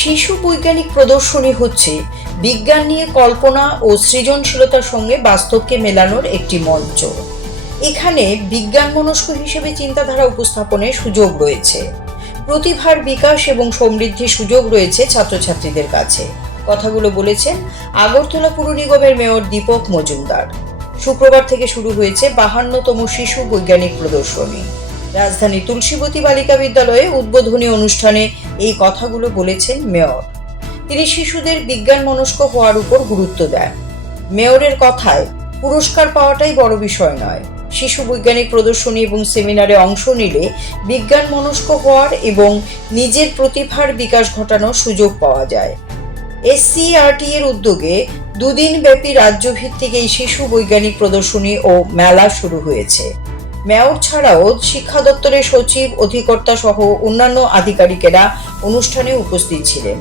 শিশু বৈজ্ঞানিক প্রদর্শনী হচ্ছে বিজ্ঞান নিয়ে কল্পনা ও সৃজনশীলতার সঙ্গে বাস্তবকে মেলানোর একটি মঞ্চ। এখানে বিজ্ঞান মনস্ক হিসেবে চিন্তাধারা উপস্থাপনের সুযোগ রয়েছে, প্রতিভার বিকাশ এবং সমৃদ্ধির সুযোগ রয়েছে ছাত্রছাত্রীদের কাছে। কথাগুলো বলেছেন আগরতলা পুর নিগমের মেয়র দীপক মজুমদার। শুক্রবার থেকে শুরু হয়েছে 52তম শিশু বৈজ্ঞানিক প্রদর্শনী। রাজধানী তুলসীবতী বালিকা বিদ্যালয়ে উদ্বোধনী অনুষ্ঠানে এই কথাগুলো বলেছেন মেয়র। তিনি শিশুদের বিজ্ঞান মনস্ক হওয়ার উপর গুরুত্ব দেন। মেয়রের কথায় পুরস্কার পাওয়াটাই বড় বিষয় নয়, শিশু বৈজ্ঞানিক প্রদর্শনী এবং সেমিনারে অংশ নিলে বিজ্ঞান মনস্ক হওয়ার এবং নিজের প্রতিভার বিকাশ ঘটানোর সুযোগ পাওয়া যায়। SCERT এর উদ্যোগে দুদিন ব্যাপী রাজ্যভিত্তিক এই শিশু বৈজ্ঞানিক প্রদর্শনী ও মেলা শুরু হয়েছে। মেয়র ছাড়াও শিক্ষা দপ্তরের সচিব, অধিকর্তা সহ অন্যান্য আধিকারিকেরা অনুষ্ঠানে উপস্থিত ছিলেন।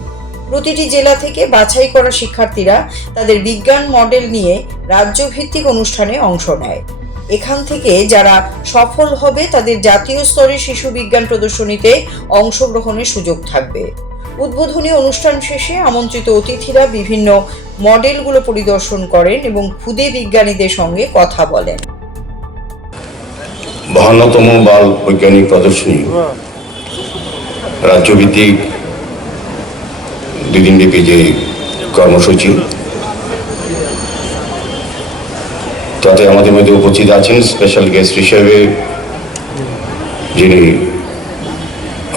প্রতিটি জেলা থেকে বাছাই করা শিক্ষার্থীরা তাদের বিজ্ঞান মডেল নিয়ে রাজ্যভিত্তিক অনুষ্ঠানে অংশ নেয়। এখান থেকে যারা সফল হবে তাদের জাতীয় স্তরে শিশু বিজ্ঞান প্রদর্শনীতে অংশগ্রহণের সুযোগ থাকবে। উদ্বোধনী অনুষ্ঠান শেষে আমন্ত্রিত অতিথিরা বিভিন্ন মডেলগুলো পরিদর্শন করেন এবং খুদে বিজ্ঞানীদের সঙ্গে কথা বলেন। 52তম বাল বৈজ্ঞানিক প্রদর্শনী রাজ্যভিত্তিক দুদিনব্যাপী যে কর্মসূচি, তাতে আমাদের মধ্যে উপস্থিত আছেন স্পেশাল গেস্ট হিসেবে, যিনি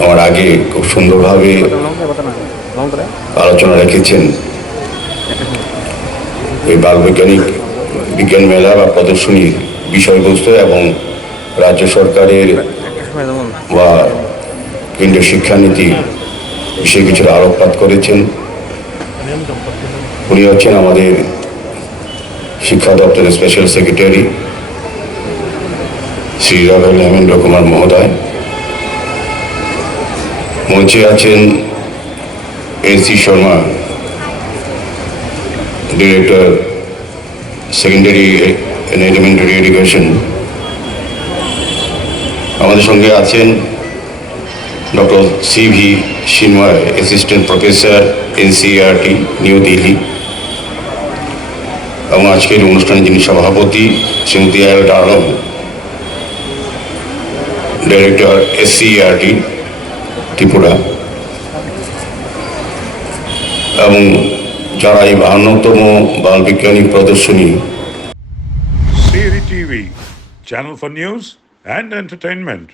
আমার আগে খুব সুন্দরভাবে আলোচনা রেখেছেন এই বাল বৈজ্ঞানিক বিজ্ঞান মেলা বা প্রদর্শনীর বিষয়বস্তু এবং রাজ্য সরকারের বা কেন্দ্রীয় শিক্ষানীতি বিষয়ে কিছুটা আলোকপাত করেছেন। উনি হচ্ছেন আমাদের শিক্ষা দপ্তরের স্পেশাল সেক্রেটারি শ্রী রাঘব হেমেন্দ্র কুমার মহোদয়। মঞ্চে আছেন AC Sharma, director secondary and elementary education. আমাদের সঙ্গে আছেন doctor CV Chinmoy, assistant professor NCERT New Delhi, এবং আজকের অনুষ্ঠানে যিনি সভাপতি শ্রীমতী আয়রা আলম, ডাইরেক্টর SCERT ত্রিপুরা, এবং যারা এই 52তম বাল বিজ্ঞানিক প্রদর্শনী CERT TV, channel for news and entertainment.